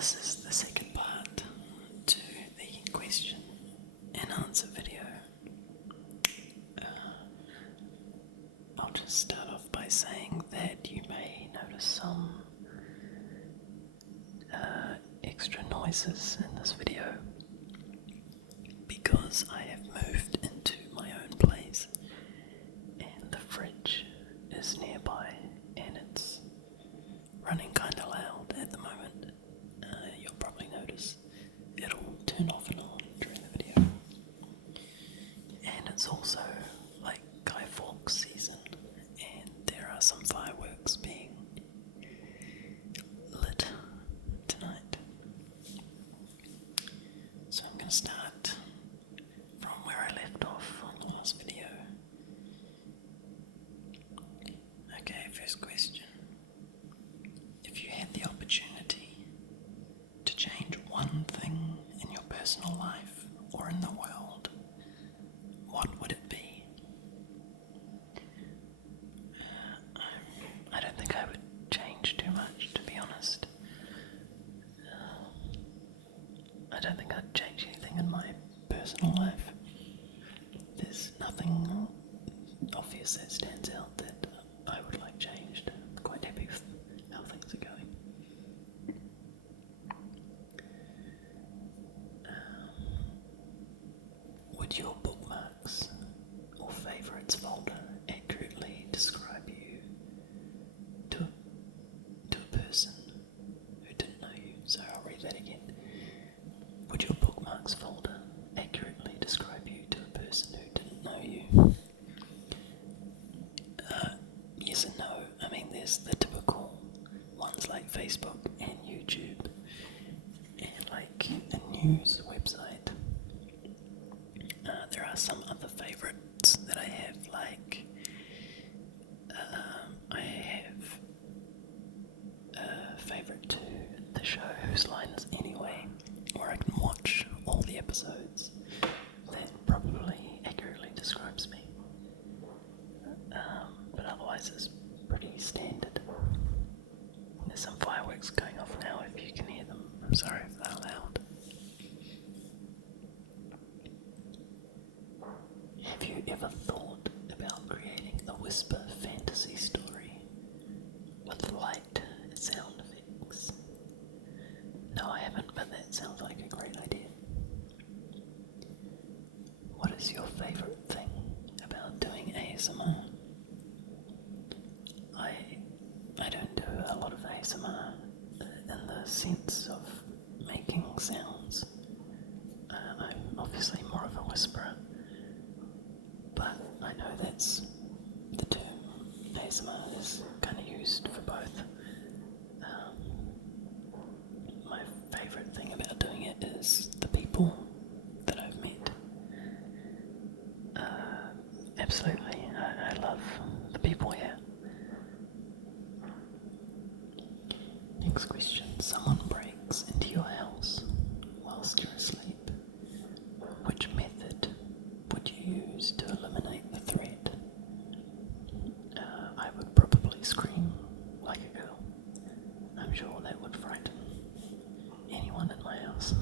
This is the second part to the question and answer video. I'll just start off by saying that you may notice some extra noises in this video because I have moved into my own place and the fridge is nearby and it's running kinda loud at the moment. You'll probably notice it'll turn off and on during the video. And it's also like Guy Fawkes season and there are some fireworks being lit tonight. So I'm going to start from where I left off on the last video. Okay, first question. If you had the opportunity to change one thing in your personal life or in the world, what would it be? I don't think I would change too much, to be honest. I don't think I'd change anything in my personal life. There's nothing obvious that stands out that I would like changed. I'm quite happy with how things are going. Would your bookmarks or favourites folder accurately describe you to a person who didn't know you? So I'll read that again. Would your bookmarks folder accurately describe you to a person who didn't know you? Yes and no. I mean, there's the typical ones like Facebook and YouTube and like a news website. There are some other favourites that I have, like I have a favourite to the show Whose Line Is It Anyway, where I can watch all the episodes. That probably accurately describes me. But otherwise it's pretty standard. There's some fireworks going off now if you can hear them. I'm sorry if they're loud. Have you ever thought about creating a whisper fantasy story with light sound effects? No, I haven't, but that sounds like a great idea. What is your favourite thing about doing ASMR? I don't do a lot of ASMR in the sense of making sounds. I'm obviously more of a whisperer, but I know that's the term ASMR is kind of used for both. My favourite thing about doing it is the people that I've met. Absolutely, I love the people here. Next question. Someone breaks into your house whilst you're asleep. Which method would you use to eliminate the threat? I would probably scream like a girl. I'm sure that would frighten anyone in my house.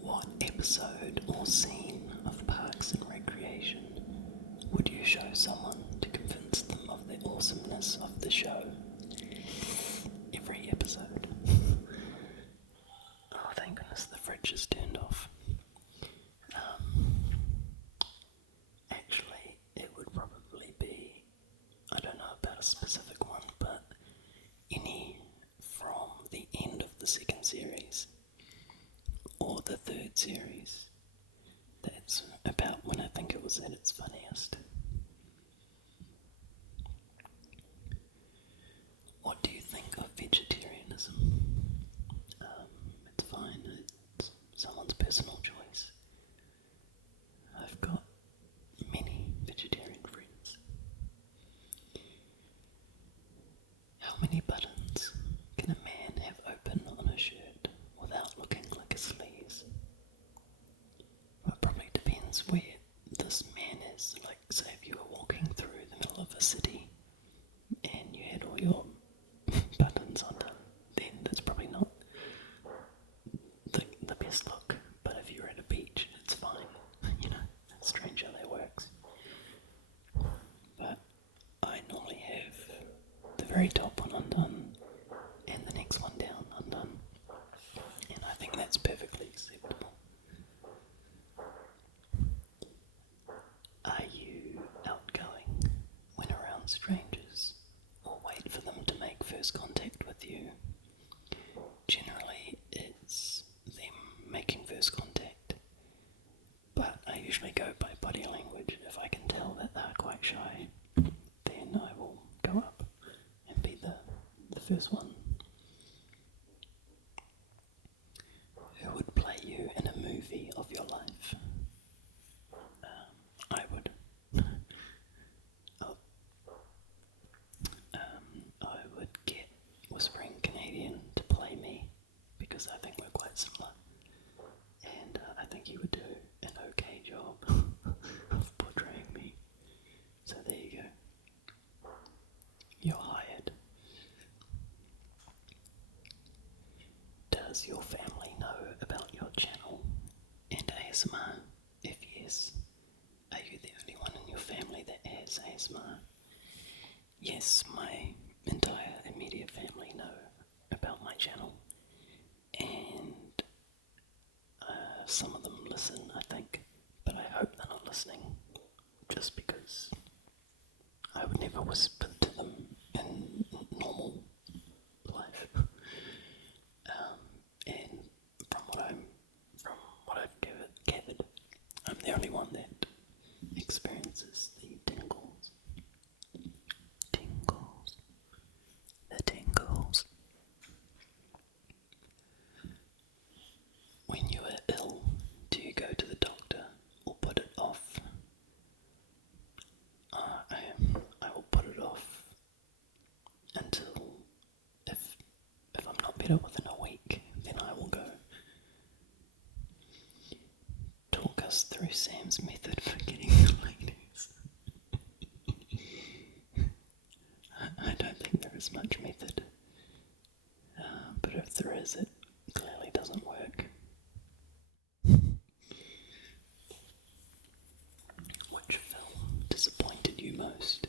What episode or scene of Parks and Recreation would you show someone to convince them of the awesomeness of the show? Every episode. Oh, thank goodness the fridge is turned off. Actually, it would probably be, I don't know about a specific one, but any from the end of the second series or the third series. That's about when I think it was at its funniest. What do you think of vegetarianism? It's fine, it's someone's personal choice. I've got many vegetarian friends. How many buttons can a man have open on a shirt without looking like a sleaze? Well, it probably depends where this man is. Like, say of your life, I would. I would get Whispering Canadian to play me because I think we're quite similar, and I think he would do an okay job of portraying me. So there you go. You're hired. Does your family know about your channel and ASMR? If yes, are you the only one in your family that has ASMR? Yes, my entire immediate family know about my channel, and some of them listen, I think, but I hope they're not listening, just because I would never whisper to them in normal life. And from what I've gathered, I'm the only one that experiences the tingles. The tingles. When you are ill, do you go to the doctor or put it off? I will put it off until if I'm not better within a week, then I will go. Talk us through Sam's method for getting the ladies. I don't think there is much method, but if there is, it clearly doesn't work. Which film disappointed you most?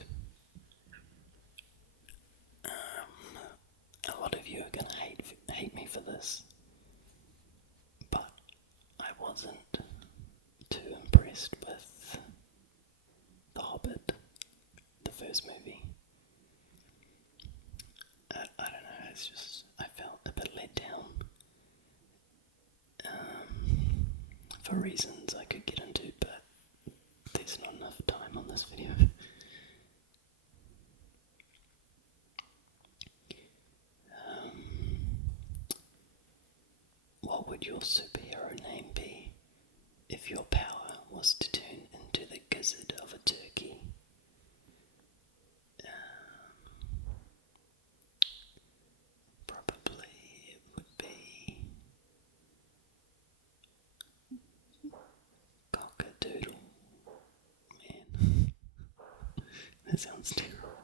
A lot of you are gonna hate me for this, but I wasn't too impressed with The Hobbit, the first movie. I don't know, it's just, I felt a bit let down, for reasons I could get into, but there's not enough time on this video. What would your superhero name be if your power was to turn into the gizzard of a turkey? Probably it would be Cockadoodle Man. That sounds terrible.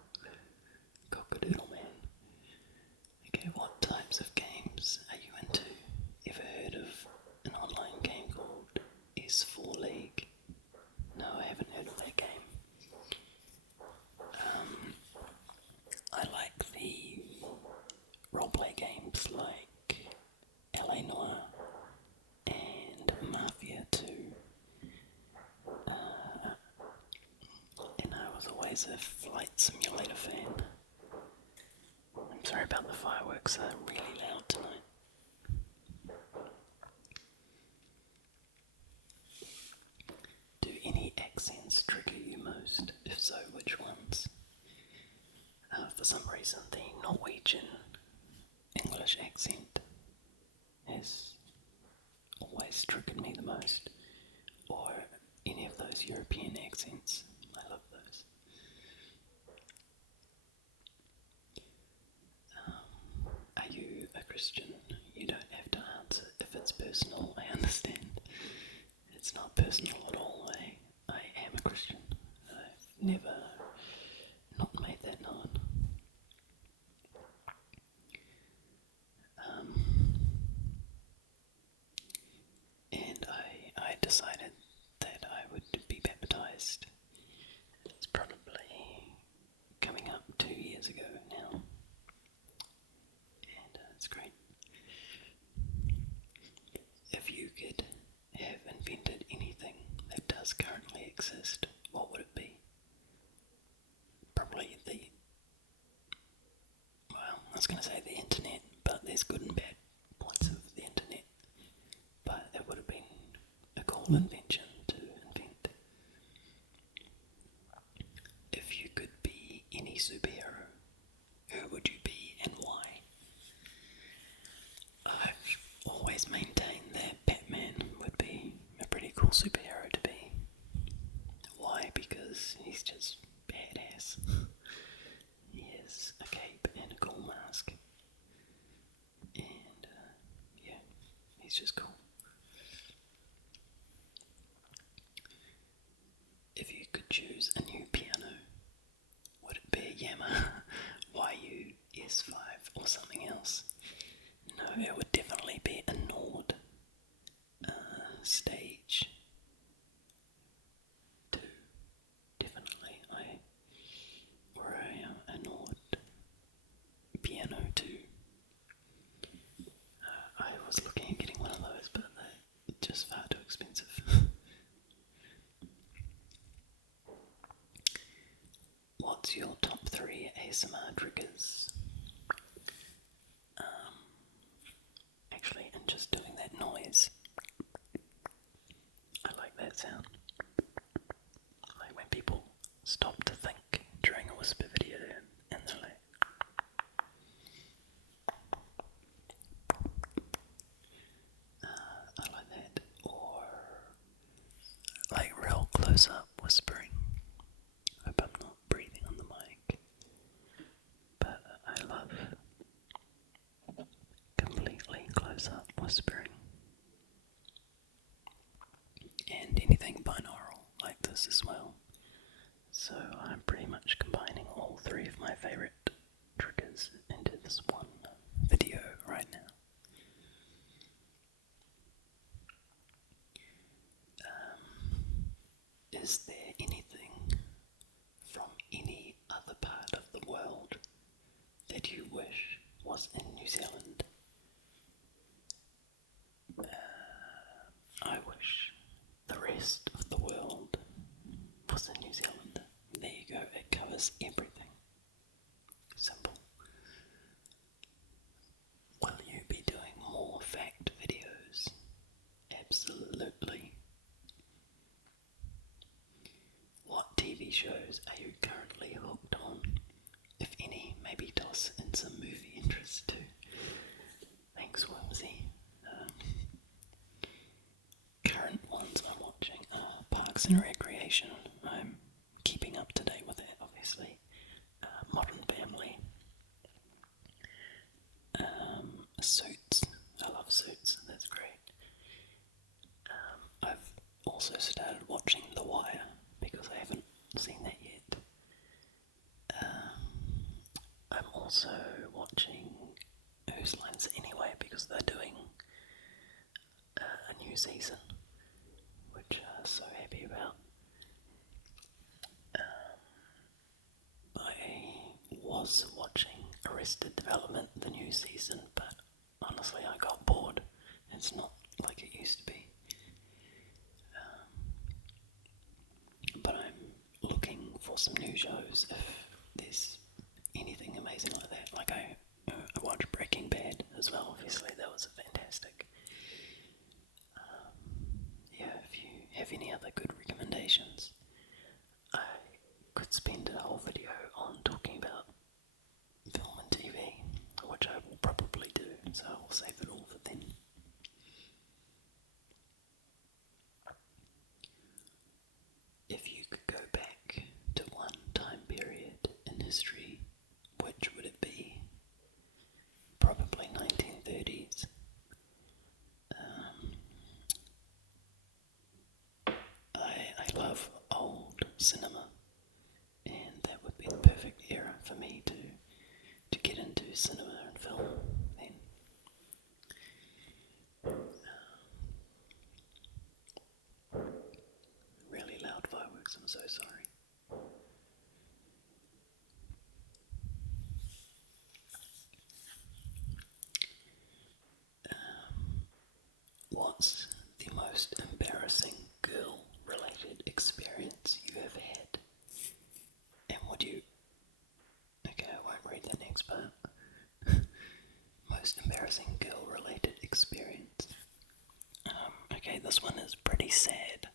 Cockadoodle Man. Okay, what types of games are you into? Ever heard of an online game called S4 League? No, I haven't heard of that game. I like the roleplay games like LA Noire and Mafia 2. And I was always a Flight Simulator fan. I'm sorry about the fireworks, they're really loud tonight. Do any accents trigger you most? If so, which ones? For some reason, the Norwegian English accent has always triggered me the most, or any of those European accents. I love those. Are you a Christian? You don't have to answer if it's personal, I understand. It's not personal at all. I am a Christian. I've never not made that known. And I decided that I would be baptized. It's probably coming up 2 years ago now. And it's great. If you could have invented anything that does currently exist, what would it be? Probably I was going to say the internet, but there's good and bad points of the internet. But it would have been a cool invention to invent. If you could be any superhero, who would you be and why? I've always maintained that Batman would be a he's just cool. If you could choose a new piano, would it be a Yamaha YU S5 or something else? No, it would definitely be a Nord Stage 2. Definitely. Or a Nord Piano 2. I was looking at getting one of those, but they're just far too expensive. What's your top 3 ASMR triggers? Actually, and just doing that noise, I like that sound. Like when people stop to think during a whisper video and they're like, I like that. Or like real close up whispering. Hope I'm not breathing on the mic. But I love completely close up whispering. And anything binaural like this as well. So I'm pretty much combining all 3 of my favourite triggers into this one video right now. Is there anything from any other part of the world that you wish was in New Zealand? I wish the rest of the world was in New Zealand. There you go, it covers everything. Simple. Will you be doing more fact videos? Absolutely. What TV shows are you currently hooked on? If any, maybe toss in some movie interest too. Thanks, Whimsy. Current ones I'm watching are Parks and Recreation. I'm keeping up to date with that, obviously. Modern Family. Suits. I love Suits. That's great. I've also started watching The Wire because I haven't seen that yet. I'm also watching Whose Line Is It Anyway because they're doing a new season, which I'm so happy about. I was watching Arrested Development, the new season, but honestly I got bored. It's not like it used to be. But I'm looking for some new shows if there's anything amazing like that. Like I watched Breaking Bad as well, obviously that was fantastic. Yeah, if you have any other good recommendations, I could spend a whole video on talking about film and TV, which I will probably do, so I'll save it all for then. If you could go back to one time period in history, which would it be? Probably 1930s. I love old cinema, and that would be the perfect era for me to get into cinema and film then. Really loud fireworks, I'm so sorry. What's the most embarrassing girl-related experience you've ever had? And would you... Okay, I won't read the next part. Most embarrassing girl-related experience. Okay, this one is pretty sad,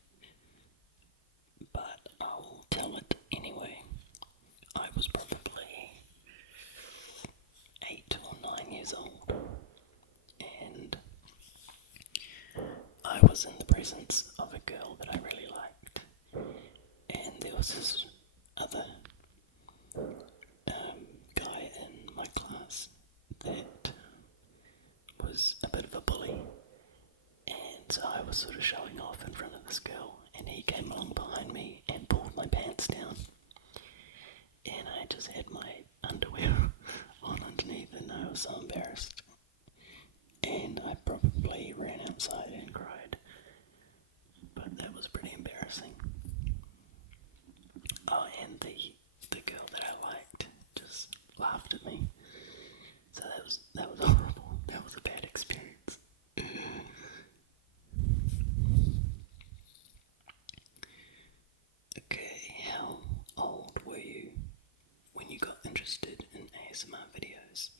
but I'll tell it anyway. I was probably 8 or 9 years old, and I was in the presence of a girl that I really liked, and there was this other guy in my class that was a bit of a bully, so I was sort of showing off in front of this girl, and he came along behind me and pulled my pants down, and I just had my underwear on underneath, and I was so embarrassed, and I probably ran outside and cried, but that was pretty embarrassing. Oh, and the girl that I liked just laughed at me, so that was horrible. That was a bad experience. Okay, how old were you when you got interested in ASMR videos?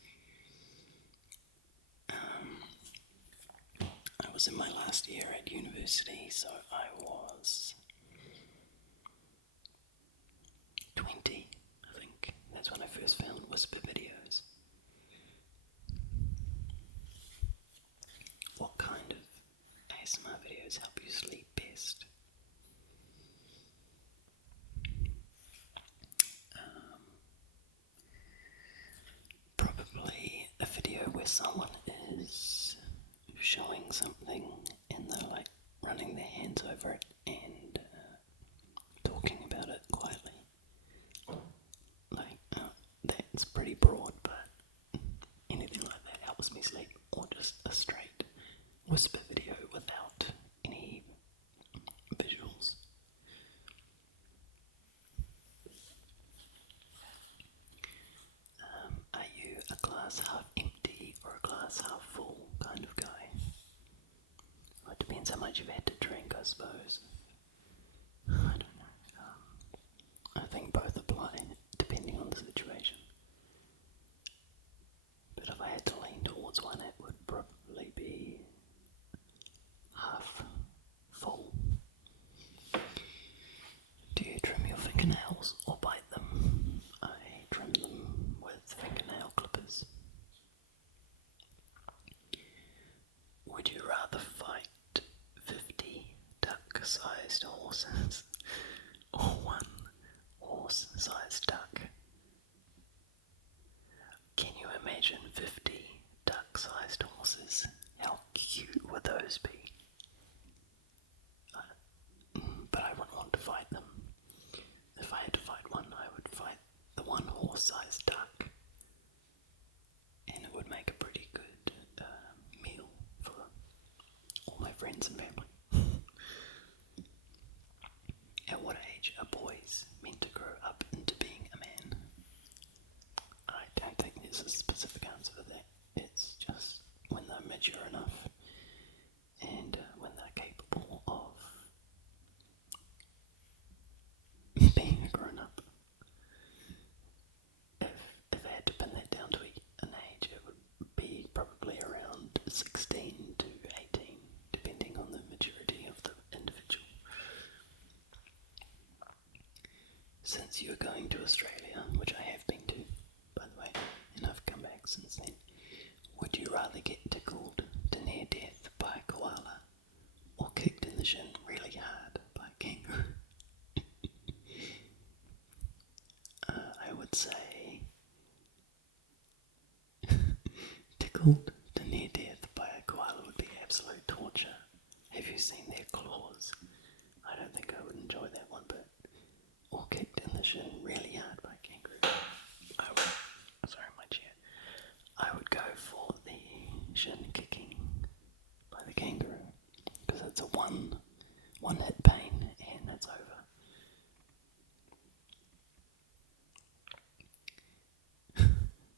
I was in my last year at university, so I was 20, I think. That's when I first found whisper videos. What kind of ASMR videos help you sleep best? Probably a video where someone is showing something and they're like running their hands over it and talking about it quietly. Like, that's pretty broad, but anything like that helps me sleep. Or just a straight whisper video without any visuals. Are you a glass half empty or a glass half full kind of guy? Well, it depends how much you've had to drink, I suppose. I don't know. I think both apply depending on the situation. But if I had to lean towards one, it would probably be half full. Do you trim your fingernails or bite them? I trim them with fingernail clippers. Would you rather fight 50 duck-sized horses or one horse-sized duck? Can you imagine 50 duck-sized horses? How cute would those be? But I wouldn't want to fight them. If I had to fight one, I would fight the one horse-sized duck, and it would make a pretty good meal for all my friends and family. At what age are boys meant to grow up into being a man? I don't think there's a specific answer for that. It's just when they're mature enough and when they're capable of being a grown-up. If I had to pin that down to an age, it would be probably around 16 to 18, depending on the maturity of the individual. Since you're going to Australia, which I have been to, by the way, and I've come back since then, would you rather get tickled to near death by a koala or kicked in the shin really hard by a kangaroo? I would say tickled to near death by a koala would be absolute torture. Have you seen their claws? I don't think I would enjoy that one bit. Or kicked in the shin really hard by a kangaroo. I would go for the shin kicking by the kangaroo, because it's a one hit pain and it's over.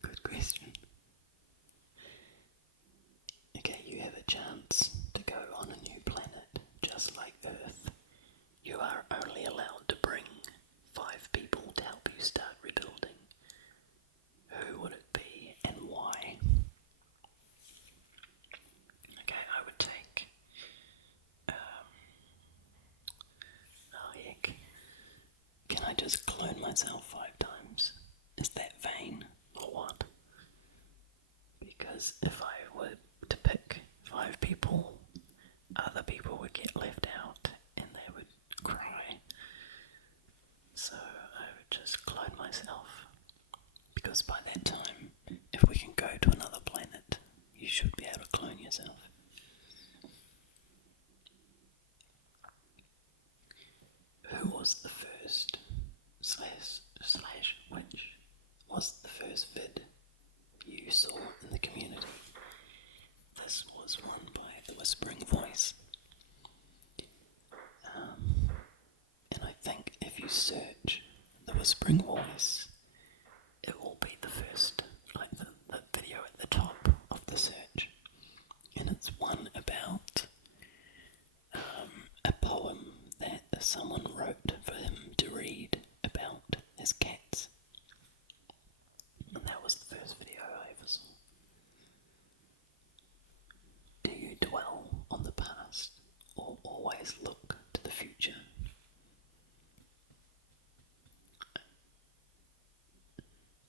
Good question. Okay, you have a chance to go on a new planet just like Earth. You are only allowed to bring 5 people to help you start rebuilding. Who would it be and why? Okay, I would take... oh heck. Can I just clone myself 5 times? Is that vain or what? Because if I were to pick 5 people, other people would get left out and they would cry. So I would just clone myself. Because by that time, if we can go to another planet, you should be able to clone yourself. whispering voice, it will be the first, like the video at the top of the search. And it's one about a poem that someone wrote for him to read about his cats. And that was the first video I ever saw. Do you dwell on the past or always look to the future?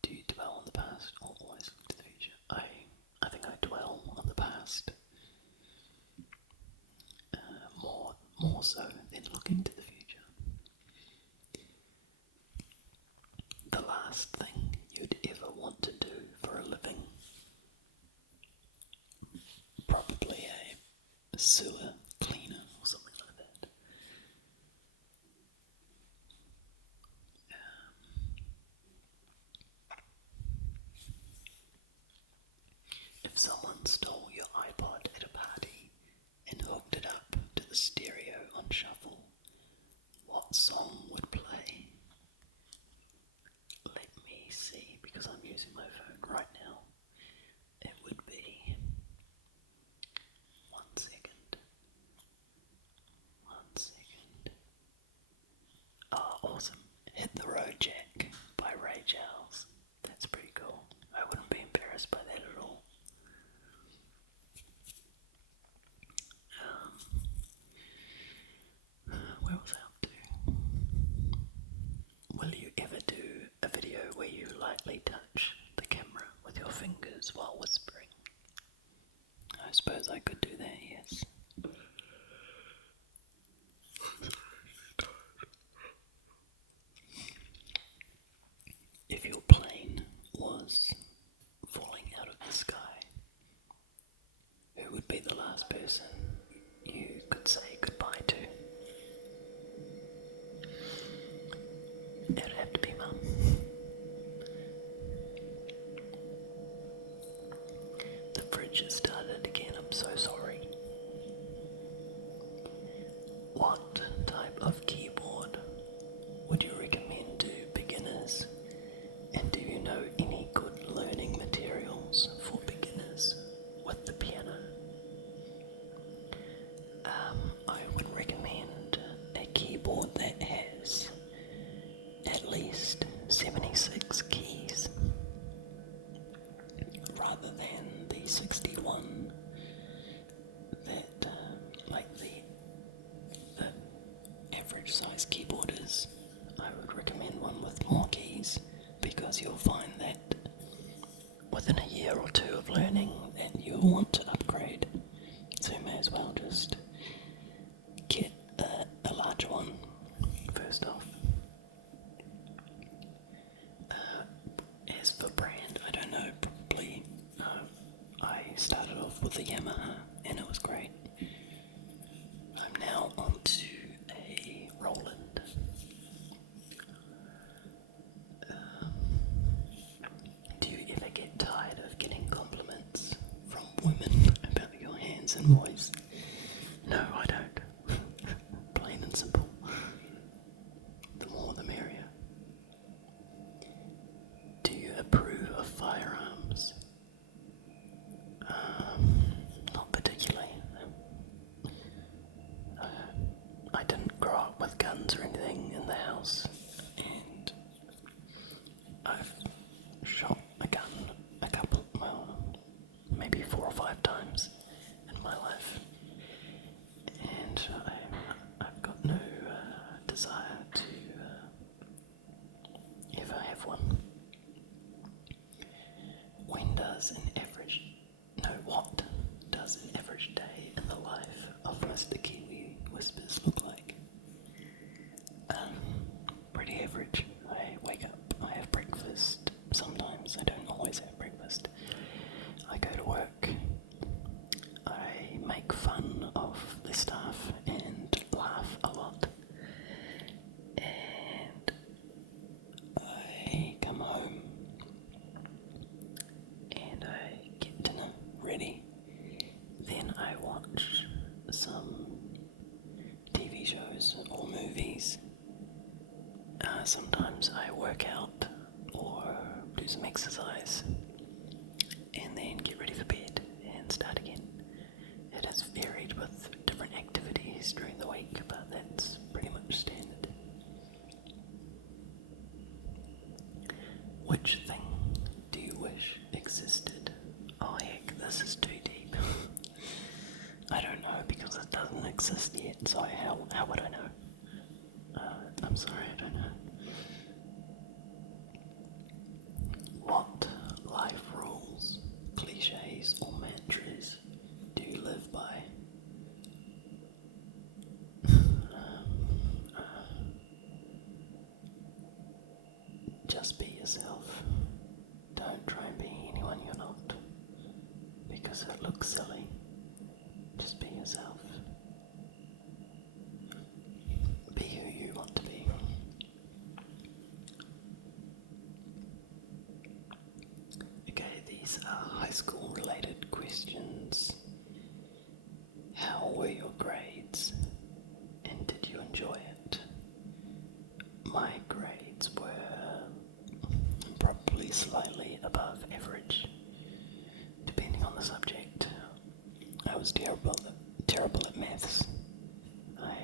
Do you dwell on the past or always look to the future? I think I dwell on the past more so than looking to the future. The last thing you'd ever want to do for a living? Probably a sewer cleaner or something like that. If someone stole your iPod at a party and hooked it up to the stereo on shuffle, what song would play? Let me see, because I'm using my phone right now. It would be... One second. Oh, awesome. Hit the Road Jack by Ray Charles. That's pretty cool. I wouldn't be embarrassed by that at all. Where was I up to? Will you ever do a video where you lightly touch the camera with your fingers while whispering? I suppose I could do that, yes. If your plane was falling out of the sky, who would be the last person you could say goodbye to? It'd have to be Mum. The fridge has started again, I'm so sorry. What type of keyboard would you recommend to beginners? And do you know any good learning materials for beginners with the piano? I would recommend a keyboard that has at least 76 keys rather than the 61 that like the average size keyboard is. I would recommend one with more keys, because you'll find that within a year or two of learning that you'll want to upgrade. So you may as well just get a larger one first off. As for brand, I don't know, probably I started off with a Yamaha and it was great. I'm now onto a Roland. Do you ever get tired of getting compliments from women about your hands and voice? No, I don't. Plain and simple. The more the merrier. Do you approve of firearms? Not particularly. I didn't grow up with guns or anything in the house, and I've shot a gun a couple, maybe 4 or 5 times in my life, and I've got no desire to ever have one. What does an average day in the life of Mr. Kiwi Whispers look like? Pretty average. I wake up, I have breakfast, sometimes I don't always have breakfast. I go to work, I make fun of the staff and laugh a lot, and I come home and I get dinner ready. Then I watch some TV shows or movies. Sometimes I work out or do some exercise and then get ready for bed and start again. It has varied with different activities during the week, but that's pretty much standard. Which thing do you wish existed? Oh heck, this is too deep. I don't know because it doesn't exist yet, so how would I know? I'm sorry, I don't know. What life rules, cliches, or mantras do you live by? Just be yourself. Don't try and be anyone you're not, because it looks silly. Just be yourself. Be who you want to be. Okay, these are high school related questions. How were your grades? And did you enjoy it? My grades were probably slightly above average, depending on the subject. I was terrible at maths. I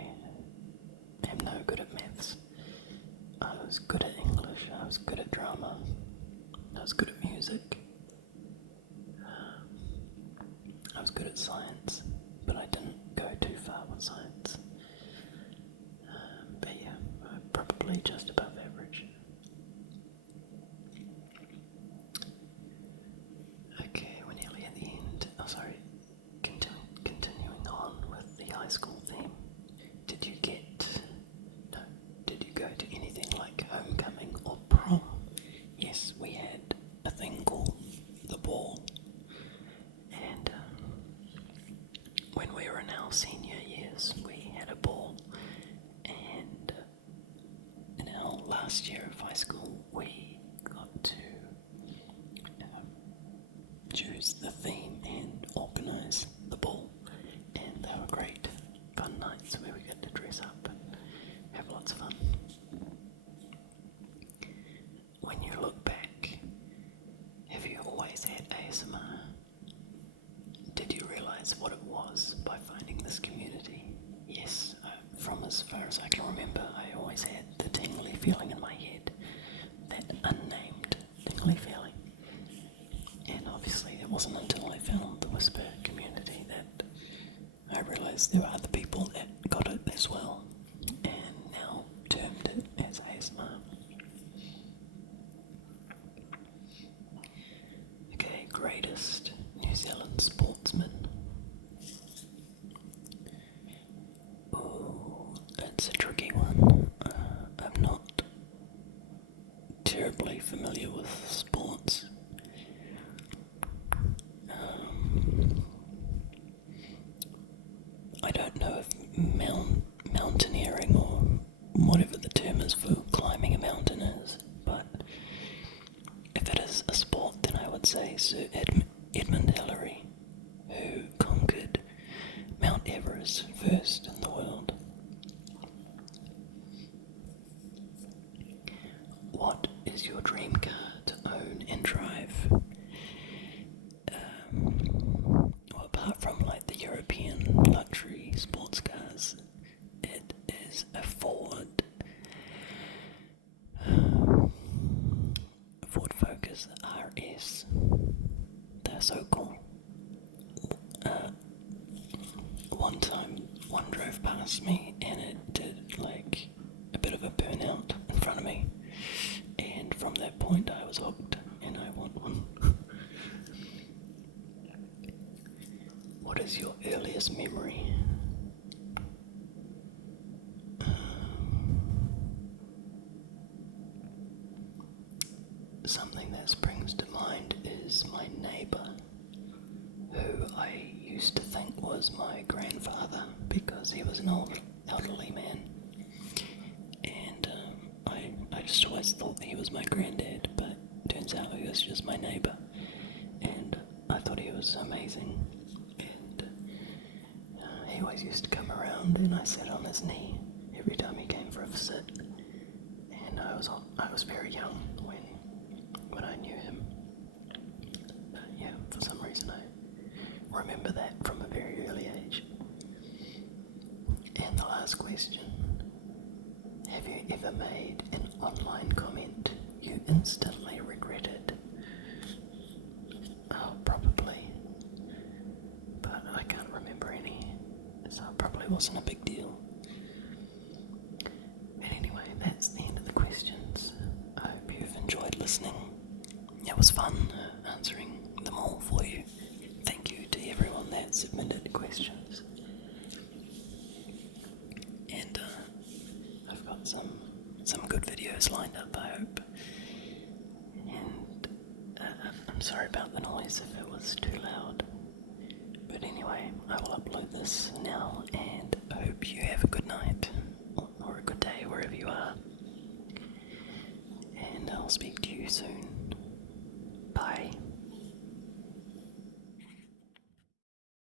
am no good at maths. I was good at English, I was good at drama, I was good at music, I was good at science, but I didn't go too far with science. But yeah, probably just above average. Okay, we're nearly at the end. Oh, sorry. Continuing on with the high school theme. Did you go to anything like homecoming or prom? Yes, we had a thing called the ball. And when we were in our senior years, we had a ball. And in our last year of high school, we got to choose the theme and organise the ball. And they were great, fun nights where we got to dress up and have lots of fun. When you look back, have you always had ASMR? Did you realise what it was by finding this community? Yes, from as far as I can remember, I always had the tingly feeling in my head, that unnamed tingly feeling. And obviously it wasn't until I found the Whisper community that I realised there were other people that got it as well, and now termed it as ASMR. Okay, greatest New Zealand sportsman. Oh, that's a tricky one. I'm not terribly familiar with sports. I don't know if mountaineering or whatever the term is for climbing a mountain is, but if it is a sport, then I would say Sir Edmund Hillary, who conquered Mount Everest first in the world. What is your dream car to own and drive? Well, apart from like the European luxury sports cars, it is a Ford Focus RS. They're so cool. One time, one drove past me and it did like a bit of a burnout in front of me, and from that point I was hooked and I want one. What is your earliest memory? Something that springs to mind is my neighbour, who I used to think was my grandfather because he was an elderly man, and I just always thought he was my granddad, but turns out he was just my neighbour, and I thought he was amazing, and he always used to come around and I sat on his knee every time he came for a visit, and I I was very young when I knew him. But yeah, for some reason I remember that from a very early age. And the last question: have you ever made an online comment you instantly regretted? Oh, probably, but I can't remember any, so it probably wasn't a big deal. And anyway, that's the end of the questions. I hope you've enjoyed listening. It was fun answering them all for you. Thank you to everyone that submitted questions. And I've got some good videos lined up, I hope. And I'm sorry about the noise if it was too loud. But anyway, I will upload this now, and I hope you have a good night.